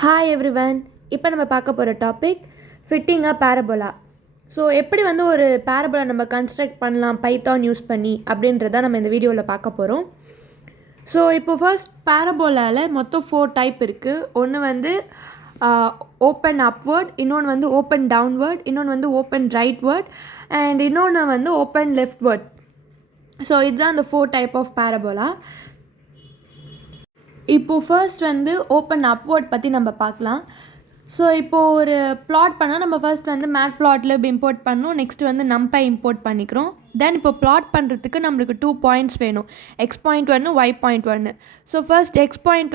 Hi everyone. இப்போ நம்ம பார்க்க போகிற டாபிக் ஃபிட்டிங் அ பேரபோலா. ஸோ எப்படி ஒரு பேரபோலா நம்ம கன்ஸ்ட்ரக்ட் பண்ணலாம் பைத்தான் யூஸ் பண்ணி அப்படின்றத நம்ம இந்த வீடியோவில் பார்க்க போகிறோம். ஸோ இப்போ ஃபர்ஸ்ட் பேரபோலாவில் மொத்தம் 4 டைப் இருக்குது. ஒன்று ஓப்பன் அப்வர்ட், இன்னொன்று ஓப்பன் டவுன்வர்ட், இன்னொன்று ஓப்பன் ரைட்வர்ட் அண்ட் இன்னொன்று ஓப்பன் லெஃப்ட்வர்ட். ஸோ இதுதான் அந்த 4 டைப் ஆஃப் பேரபோலா. இப்போது ஃபர்ஸ்ட் ஓப்பன் அப்வர்ட் பற்றி நம்ம பார்க்கலாம். ஸோ இப்போது ஒரு ப்ளாட் பண்ணால் நம்ம ஃபர்ஸ்ட் மேட் ப்ளாட்லிப் இம்போர்ட் பண்ணணும். நெக்ஸ்ட்டு நம்பை இம்போர்ட் பண்ணிக்கிறோம். தென் இப்போ ப்ளாட் பண்ணுறதுக்கு நம்மளுக்கு 2 பாயிண்ட்ஸ் வேணும். எக்ஸ் பாயிண்ட் ஒன்று, ஒய் பாயிண்ட் ஒன்று. ஸோ ஃபர்ஸ்ட் எக்ஸ் பாயிண்ட்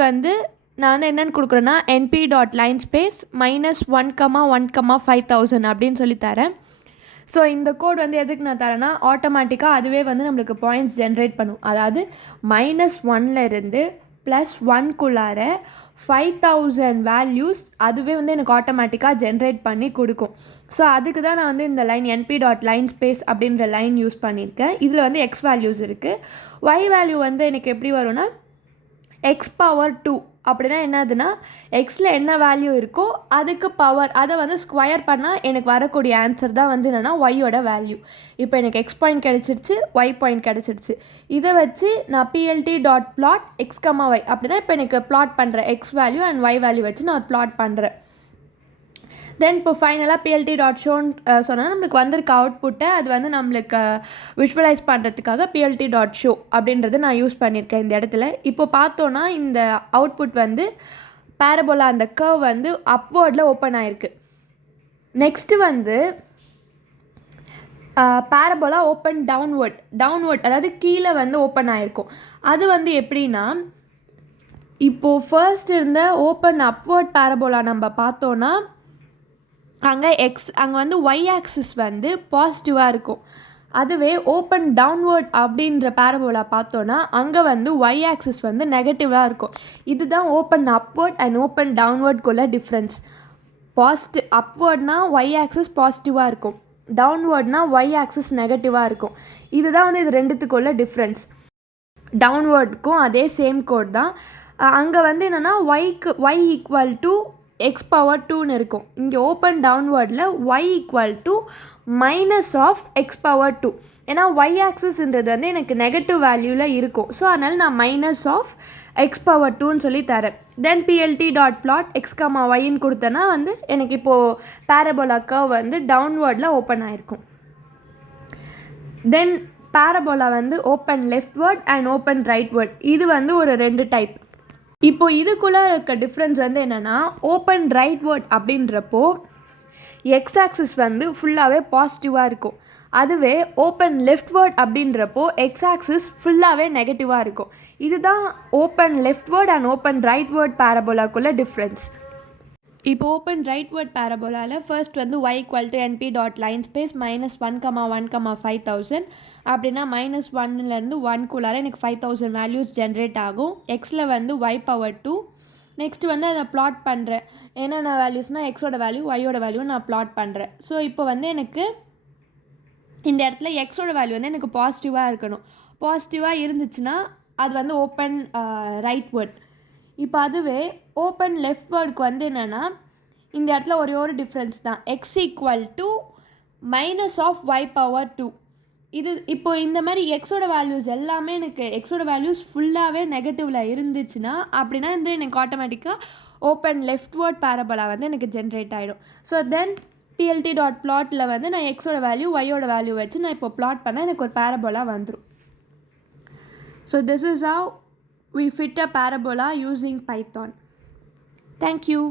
நான் என்னென்னு கொடுக்குறேன்னா np.line space -1,1,5000 அப்படின்னு சொல்லி தரேன். ஸோ இந்த கோட் எதுக்கு நான் தரேன்னா ஆட்டோமேட்டிக்காக அதுவே நம்மளுக்கு பாயிண்ட்ஸ் ஜென்ரேட் பண்ணும். அதாவது -1லேருந்து +1குள்ளார 5000 வேல்யூஸ் அதுவே எனக்கு ஆட்டோமேட்டிக்காக ஜென்ரேட் பண்ணி கொடுக்கும். ஸோ அதுக்கு தான் நான் இந்த லைன் np.line space அப்படின்ற லைன் யூஸ் பண்ணியிருக்கேன். இதில் எக்ஸ் வேல்யூஸ் இருக்குது. ஒய் வேல்யூ எனக்கு எப்படி வரும்னா x⁻2 அப்படின்னா என்னதுன்னா எக்ஸில் என்ன வேல்யூ இருக்கோ அதுக்கு பவர் அதை ஸ்கொயர் பண்ணால் எனக்கு வரக்கூடிய ஆன்சர் தான் என்னென்னா ஒய்யோட வேல்யூ. இப்போ எனக்கு எக்ஸ் பாயிண்ட் கிடச்சிருச்சு, ஒய் பாயிண்ட் கிடச்சிருச்சு. இதை வச்சு நான் plt.plot x,y அப்படின்னா இப்போ எனக்கு ப்ளாட் பண்ணுறேன். X value and y value வச்சு நான் ப்ளாட் பண்ணுறேன். தென் இப்போ ஃபைனலாக plt.showன்னு சொன்னால் நம்மளுக்கு வந்திருக்க அவுட்புட்டை அது நம்மளுக்கு விஷுவலைஸ் பண்ணுறதுக்காக plt.show அப்படின்றது நான் யூஸ் பண்ணியிருக்கேன் இந்த இடத்துல. இப்போ பார்த்தோன்னா இந்த அவுட்புட் பேரபோலா அந்த கர்வ் அப்வர்டில் ஓப்பன் ஆகிருக்கு. நெக்ஸ்ட்டு பேரபோலா ஓப்பன் டவுன்வர்ட் அதாவது கீழே ஓப்பன் ஆகிருக்கும். அது எப்படின்னா இப்போது ஃபர்ஸ்ட் இருந்த ஓப்பன் அப்வர்ட் பேரபோலா நம்ம பார்த்தோன்னா அங்கே ஒய் ஆக்சிஸ் பாசிட்டிவாக இருக்கும். அதுவே ஓப்பன் டவுன்வர்ட் அப்படின்ற பேரபோலா பார்த்தோன்னா அங்கே ஒய் ஆக்சிஸ் நெகட்டிவாக இருக்கும். இதுதான் ஓப்பன் அப்வர்ட் அண்ட் ஓப்பன் டவுன்வர்ட்குள்ள டிஃப்ரென்ஸ். அப்வர்ட்னா ஒய் ஆக்சிஸ் பாசிட்டிவாக இருக்கும், டவுன்வர்ட்னா ஒய் ஆக்சிஸ் நெகட்டிவாக இருக்கும். இதுதான் இது ரெண்டுத்துக்குள்ள டிஃப்ரென்ஸ். டவுன்வர்டுக்கும் அதே சேம் கோட் தான். அங்கே என்னென்னா ஒய் ஈக்குவல் டு x⁻2ன்னு இருக்கும். இங்கே ஓப்பன் டவுன்வர்டில் y = -(x⁻2). ஏன்னா ஒய் ஆக்சிஸ்ன்றது எனக்கு நெகட்டிவ் வேல்யூவில் இருக்கும். ஸோ அதனால் நான் -(x⁻2)ன்னு சொல்லி தரேன். தென் plt.plot x,yன்னு கொடுத்தேன்னா எனக்கு இப்போது பேரபோலா கர்வ் டவுன்வர்டில் ஓப்பன் ஆகிருக்கும். தென் பேரபோலா ஓப்பன் லெஃப்ட்வர்ட் அண்ட் ஓப்பன் ரைட்வர்ட். இது ஒரு 2 டைப். இப்போது இதுக்குள்ளே இருக்க டிஃப்ரென்ஸ் என்னென்னா ஓப்பன் ரைட்வர்ட் அப்படின்றப்போ எக்ஸ் ஆக்சிஸ் ஃபுல்லாகவே பாசிட்டிவாக இருக்கும். அதுவே ஓப்பன் லெஃப்ட்வர்ட் அப்படின்றப்போ எக்ஸ் ஆக்சிஸ் ஃபுல்லாகவே நெகட்டிவாக இருக்கும். இதுதான் ஓப்பன் லெஃப்ட்வர்ட் அண்ட் ஓப்பன் ரைட்வர்ட் பேரபோலாக்குள்ள டிஃப்ரென்ஸ். இப்போ open ரைட்வர்ட் பேரபோலாவில் first y = np.line space -1,1,5000 அப்படின்னா -1லேருந்து 1குள்ளார எனக்கு 5000 வேல்யூஸ் ஜென்ரேட் ஆகும். எக்ஸில் y⁻2. நெக்ஸ்ட்டு அதை ப்ளாட் பண்ணுறேன். என்னென்ன வேல்யூஸ்னால் எக்ஸோட வேல்யூ ஒய்யோட வேல்யூ நான் ப்ளாட் பண்ணுறேன். ஸோ இப்போ எனக்கு இந்த இடத்துல எக்ஸோட வேல்யூ எனக்கு பாசிட்டிவாக இருக்கணும். பாசிட்டிவாக இருந்துச்சுன்னா அது ஓப்பன் ரைட்வர்ட். இப்போ அதுவே ஓப்பன் லெஃப்ட்வர்டுக்கு என்னென்னா இந்த இடத்துல ஒரே ஒரு டிஃப்ரென்ஸ் தான். x = -(y⁻2). இது இப்போ இந்த மாதிரி எக்ஸோட வேல்யூஸ் எல்லாமே எனக்கு எக்ஸோட வேல்யூஸ் ஃபுல்லாகவே நெகட்டிவில் இருந்துச்சுன்னா அப்படின்னா எனக்கு ஆட்டோமேட்டிக்காக ஓப்பன் லெஃப்ட்வர்ட் பேரபோலா எனக்கு ஜென்ரேட் ஆகிடும். ஸோ தென் plt.plotல நான் எக்ஸோட வேல்யூ ஒய்யோட வேல்யூ வச்சு நான் இப்போ ப்ளாட் பண்ணால் எனக்கு ஒரு பேரபோலா வந்துடும். So this is how we fit a parabola using Python. Thank you.